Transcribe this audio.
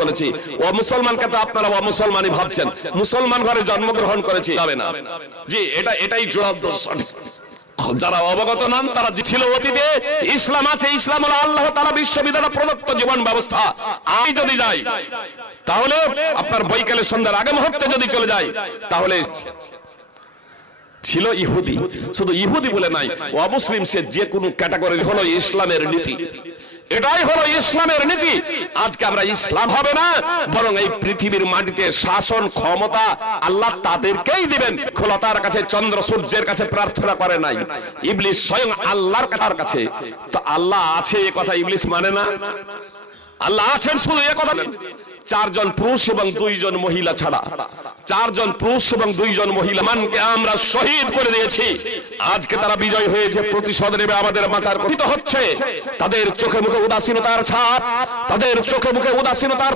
করেছি। ও মুসলমানকে তো আপনারা অমুসলমানই ভাবছেন, মুসলমান ঘরে জন্মগ্রহণ করেছি যাবে না। জি, এটাই চূড়ান্ত সঠিক। যারা অবগত নন তারা ছিল অতীতে ইসলাম আছে, ইসলাম হলো আল্লাহ তাআলা বিশ্ববিদ্যালয় প্রদত্ত জীবন ব্যবস্থা। আমি যদি যাই তাহলে আপনার বৈকালে সন্ধ্যার আগে মুহূর্তে যদি চলে যাই তাহলে ছিল ইহুদি, শুধু ইহুদি বলে নাই, অমুসলিম সে যে কোনো ক্যাটাগরি হলো ইসলামের নীতি। এটাই হলো ইসলামের নীতি। আজকে আমরা ইসলাম হবে না, বরং এই পৃথিবীর মাটিতে শাসন ক্ষমতা আল্লাহ তাদেরকেই দিবেন। খোলাতার কাছে চন্দ্র সূর্যের কাছে প্রার্থনা করে নাই, ইবলিস স্বয়ং আল্লাহর কাছে। তো আল্লাহ আছে এ কথা ইবলিস মানে না। আল্লাহ আছেন শুধু এ কথা, 4 জন পুরুষ এবং 2 জন মহিলা ছাড়া 4 জন পুরুষ এবং 2 জন মহিলা মানকে আমরা শহীদ করে দিয়েছি। আজকে তারা বিজয় হয়েছে, প্রতিশোধ নেবে আমাদের মাচার কথিত হচ্ছে। তাদের চোখে মুখে উদাসীনতার ছাপ, তাদের চোখে মুখে উদাসীনতার